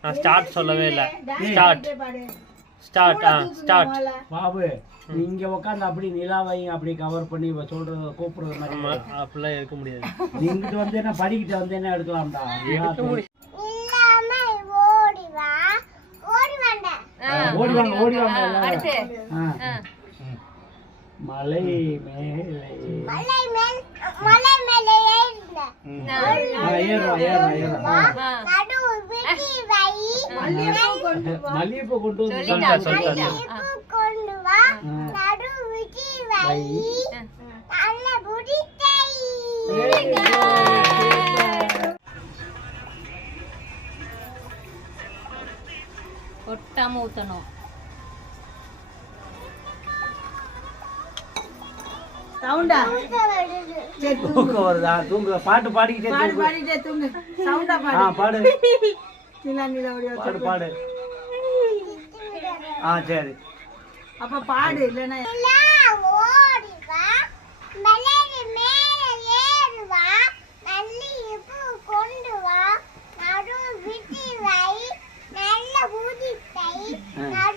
நான் ஸ்டார்ட் சொல்லவே இல்லை. ஸ்டார்ட் ஸ்டார்ட் ஆ ஸ்டார்ட் பாபு நீ இங்க உட்காந்து அப்படி நிலாவையும் அப்படி கவர் பண்ணி சொல்றத கூப்பிடுறது மாதிரி ஆமா அப்படிலாம் இருக்க முடியாது. நீ இங்கிட்டு வந்து என்ன படிக்கிட்டு வந்து என்ன எடுக்கலாம்டா? ஓடி வாங்க ஓடி வாங்க. மலை மேலே. ஆ. ஆ, ஏறுறா ஏறுறா ஏறுறா. மல்லிகைப்பூ கொண்டு. ஆ. வை. கொட்டாம ஊத்தணும் சவுண்டா சரி தூங்கு தூக்கம் வருதா? தூங்க. பாட்டு பாடிக்கிட்டே பாடு தூங்கு. பாடிட்டே தூங்கு. சவுண்டா ஆ பாடு. பாடு. நிலா நிலாவுடைய பாடு. பாடு ஆ சரி. அப்ப பாடு இல்லனா நடு